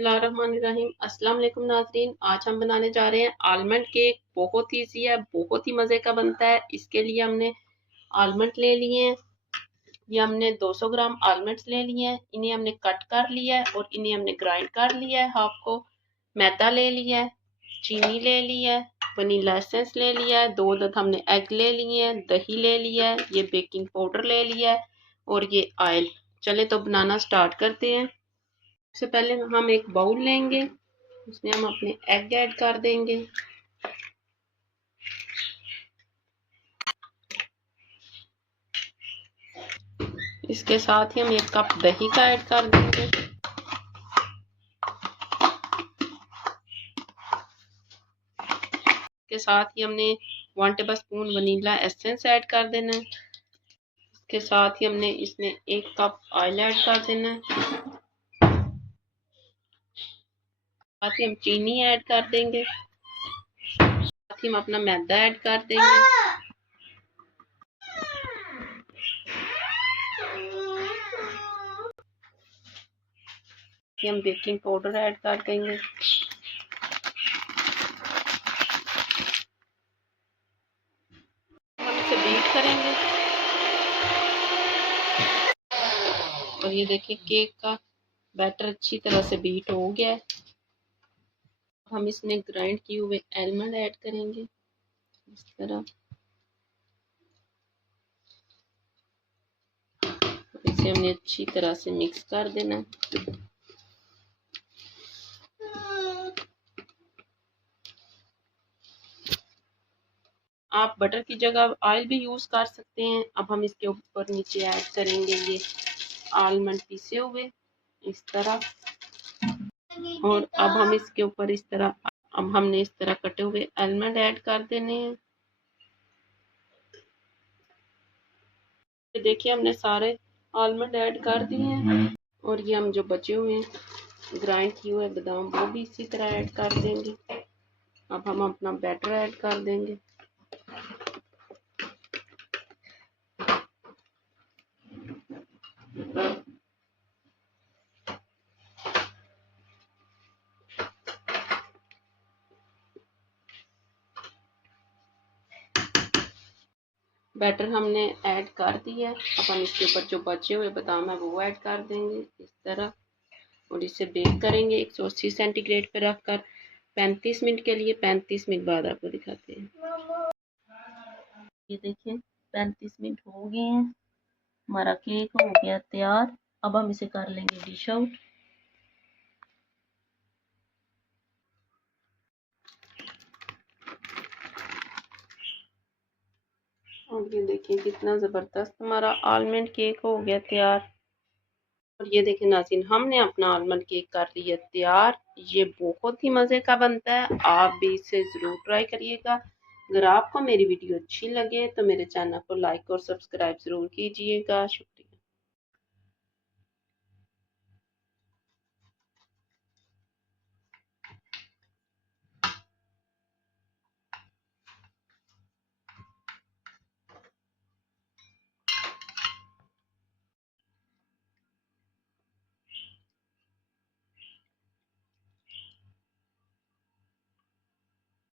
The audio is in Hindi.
बिस्मिल्लाहिर्रहमानिर्रहीम। अस्सलाम वालेकुम नाज़रीन, आज हम बनाने जा रहे हैं आलमंड केक। बहुत ही ईजी है, बहुत ही मज़े का बनता है। इसके लिए हमने आलमंड ले लिए हैं। ये हमने 200 ग्राम आलमंड्स ले लिए हैं। इन्हें हमने कट कर लिया है और इन्हें हमने ग्राइंड कर लिया है। हाफ को मैदा ले लिया है, चीनी ले ली है, वनीला एसेंस ले लिया है, 2 अदद हमने एग ले लिए हैं, दही ले लिया है, ये बेकिंग पाउडर ले लिया है और ये ऑयल। चले तो बनाना स्टार्ट करते हैं। सबसे पहले हम एक बाउल लेंगे, उसमें हम अपने एग ऐड कर देंगे। इसके साथ ही हम 1 कप दही का ऐड कर देंगे। इसके साथ ही हमने 1 table spoon vanilla essence add कर देना है। इसके साथ ही हमने इसमें 1 कप ऑयल ऐड कर देना है। साथ ही हम चीनी ऐड कर देंगे। साथ ही हम अपना मैदा ऐड कर देंगे। हम बेकिंग पाउडर ऐड कर देंगे। हम इसे बीट करेंगे और ये देखिए केक का बैटर अच्छी तरह से बीट हो गया है। हम इसमें ग्राइंड किए हुए आलमंड ऐड करेंगे इस तरह। इसे हमने अच्छी तरह से मिक्स कर देना है। आप बटर की जगह ऑयल भी यूज कर सकते हैं। अब हम इसके ऊपर नीचे ऐड करेंगे ये आलमंड पीसे हुए इस तरह, और अब हम इसके ऊपर इस तरह अब हमने इस तरह कटे हुए आलमंड ऐड कर देने हैं। देखिए हमने सारे आलमंड ऐड कर दिए हैं और ये हम जो बचे हुए हैं ग्राइंड किए हुए बादाम वो भी इसी तरह ऐड कर देंगे। अब हम अपना बैटर ऐड कर देंगे। बैटर हमने ऐड कर दिया है। अब हम इसके ऊपर जो बचे हुए बादाम है वो ऐड कर देंगे इस तरह और इसे बेक करेंगे 180 सेंटीग्रेड पर रखकर 35 मिनट के लिए। 35 मिनट बाद आपको दिखाते हैं। ये देखिए 35 मिनट हो गए हैं, हमारा केक हो गया तैयार। अब हम इसे कर लेंगे डिश आउट। और ये देखिए कितना ज़बरदस्त हमारा आलमंड केक हो गया तैयार। और ये देखिए नाज़रीन, हमने अपना आलमंड केक कर लिया तैयार। ये बहुत ही मज़े का बनता है, आप भी इसे ज़रूर ट्राई करिएगा। अगर आपको मेरी वीडियो अच्छी लगे तो मेरे चैनल को लाइक और सब्सक्राइब ज़रूर कीजिएगा। शुक्रिया।